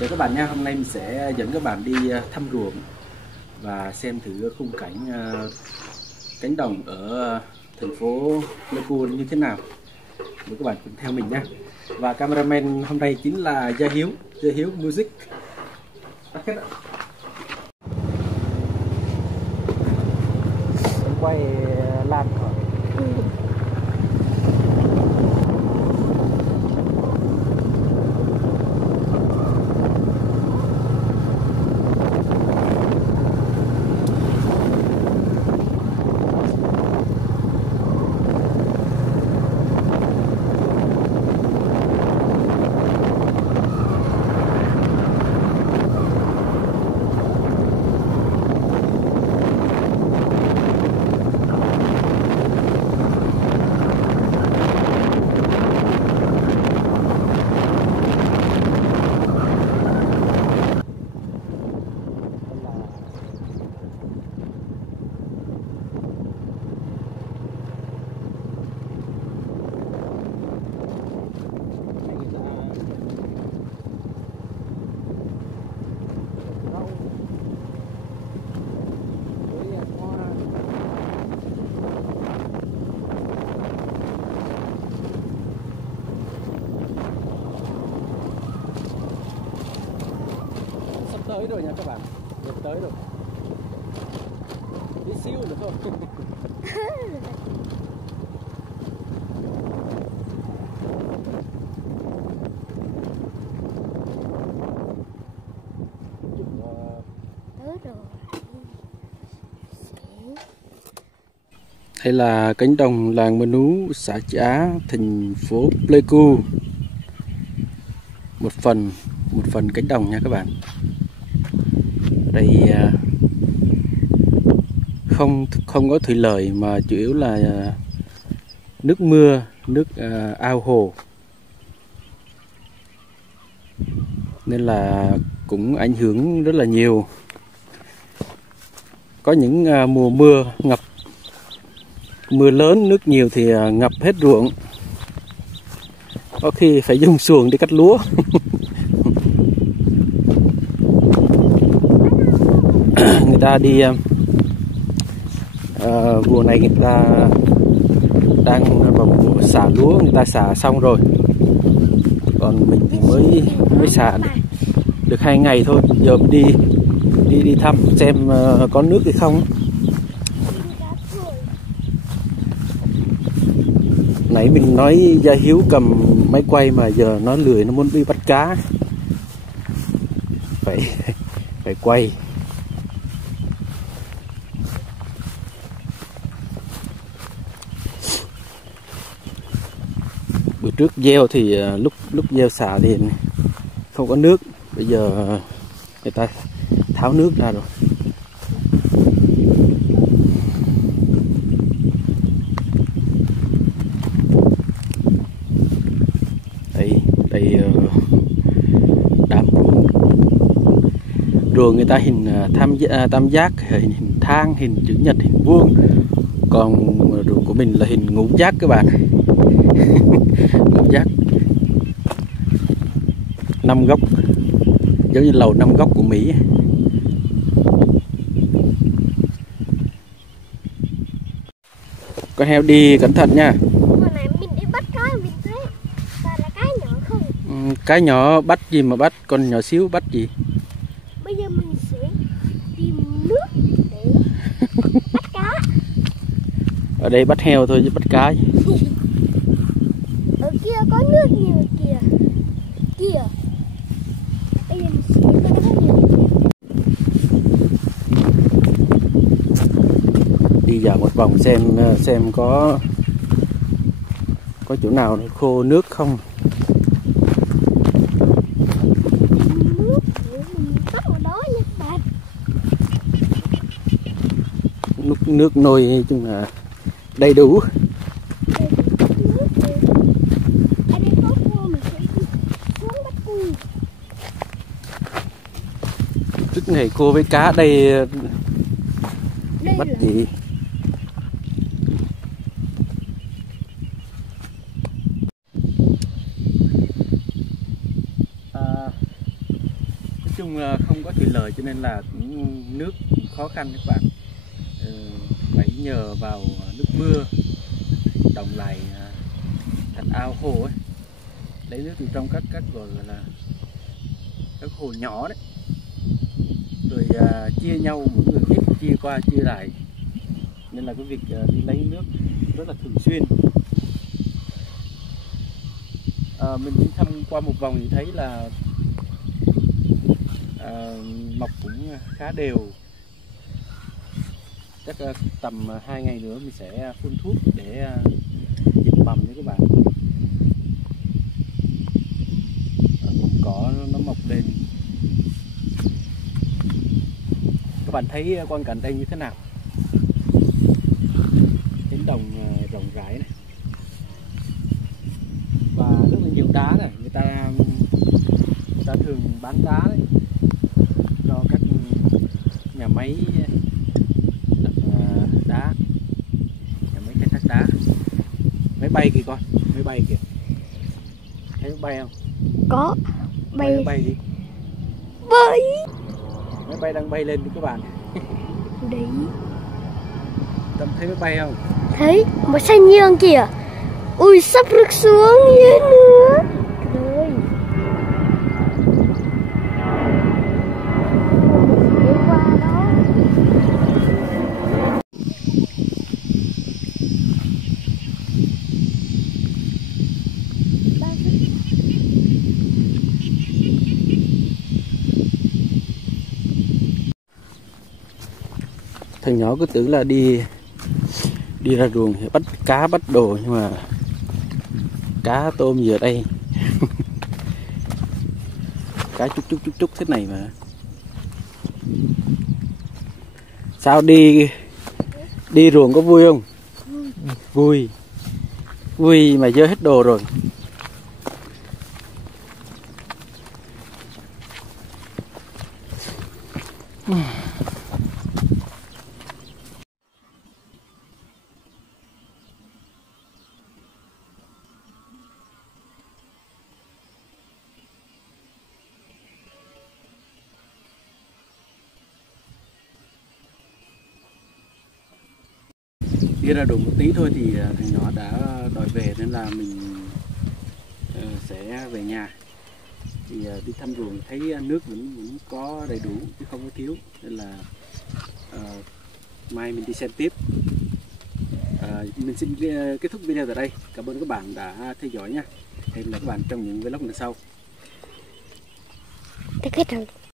Chào các bạn nha, hôm nay mình sẽ dẫn các bạn đi thăm ruộng và xem thử khung cảnh cánh đồng ở thành phố Pleiku như thế nào. Mời các bạn cùng theo mình nha. Và cameraman hôm nay chính là Gia Hiếu Music. Quay lan khỏi. Tới rồi nha các bạn, gần tới rồi, tí xíu nữa thôi. Đây là cánh đồng làng Mơ Nú, xã Chả, thành phố Pleiku. Một phần cánh đồng nha các bạn. Đây không có thủy lợi mà chủ yếu là nước mưa, nước ao hồ, nên là cũng ảnh hưởng rất là nhiều. Có những mùa mưa ngập, mưa lớn nước nhiều thì ngập hết ruộng, có khi phải dùng xuồng đi cắt lúa. Người ta đi mùa này người ta đang vào mùa xả lúa, người ta xả xong rồi, còn mình thì mới xả được 2 ngày thôi. Giờ mình đi thăm xem có nước hay không. Nãy mình nói Gia Hiếu cầm máy quay mà giờ nó lười, nó muốn đi bắt cá, phải quay. Bữa trước gieo thì lúc gieo xả thì không có nước, bây giờ người ta tháo nước ra rồi. Đây đám ruộng người ta hình tam giác, hình thang, hình chữ nhật, hình vuông, còn ruộng của mình là hình ngũ giác các bạn. Ngũ giác 5 góc, giống như lầu 5 góc của Mỹ. Con heo đi cẩn thận nha. Hồi nãy mình đi bắt cá mình thấy toàn là cá nhỏ không. Cái nhỏ bắt gì mà bắt, con nhỏ xíu bắt gì. Bây giờ mình sẽ tìm nước để bắt cá. Ở đây bắt heo thôi chứ bắt cá gì. Ở kia có nước nhiều kìa. Kìa. Bây giờ mình sẽ có nước nhiều. Đi dạo một vòng xem có chỗ nào khô nước không. Nước để mình tắt vào đó nha các bạn. Nước nôi chung là đầy đủ. Trước ngày cô với cá đây bắt gì. chung không có thủy lợi cho nên là cũng nước cũng khó khăn các bạn. Phải nhờ vào nước mưa đồng lại thành ao hồ ấy, lấy nước từ trong các gọi là các hồ nhỏ đấy, rồi chia nhau, mỗi người biết chia qua chia lại, nên là cái việc đi lấy nước rất là thường xuyên. Mình đi thăm qua một vòng thì thấy là mọc cũng khá đều. Chắc tầm 2 ngày nữa mình sẽ phun thuốc để diệt mầm nha các bạn. Cỏ nó mọc lên. Các bạn thấy quang cảnh đây như thế nào? Cánh đồng rộng rãi này và rất là nhiều đá này, người ta thường bán đá đấy cho các nhà máy đập đá, nhà máy khai thác đá. Máy bay kìa con, máy bay kìa, thấy máy bay không? Có. Máy bay đi. Bay. Máy bay đang bay lên đi các bạn. Đấy. Tâm thấy máy bay không? Thấy, một xanh nhương kìa. Ui, sắp rớt xuống dưới nữa. Rồi. Đi qua đó. Thằng nhỏ cứ tưởng là đi ra ruộng thì bắt cá bắt đồ, nhưng mà cá tôm gì ở đây. Cá chúc thế này mà. Sao đi ruộng có vui không? Vui mà dơ hết đồ rồi. Đi ra đồng một tí thôi thì thằng nhỏ đã đòi về, nên là mình sẽ về nhà. Thì đi thăm ruộng thấy nước vẫn có đầy đủ chứ không có thiếu, nên là mai mình đi xem tiếp. Mình xin kết thúc video tại đây. Cảm ơn các bạn đã theo dõi nha. Hẹn gặp lại các bạn trong những vlog lần sau.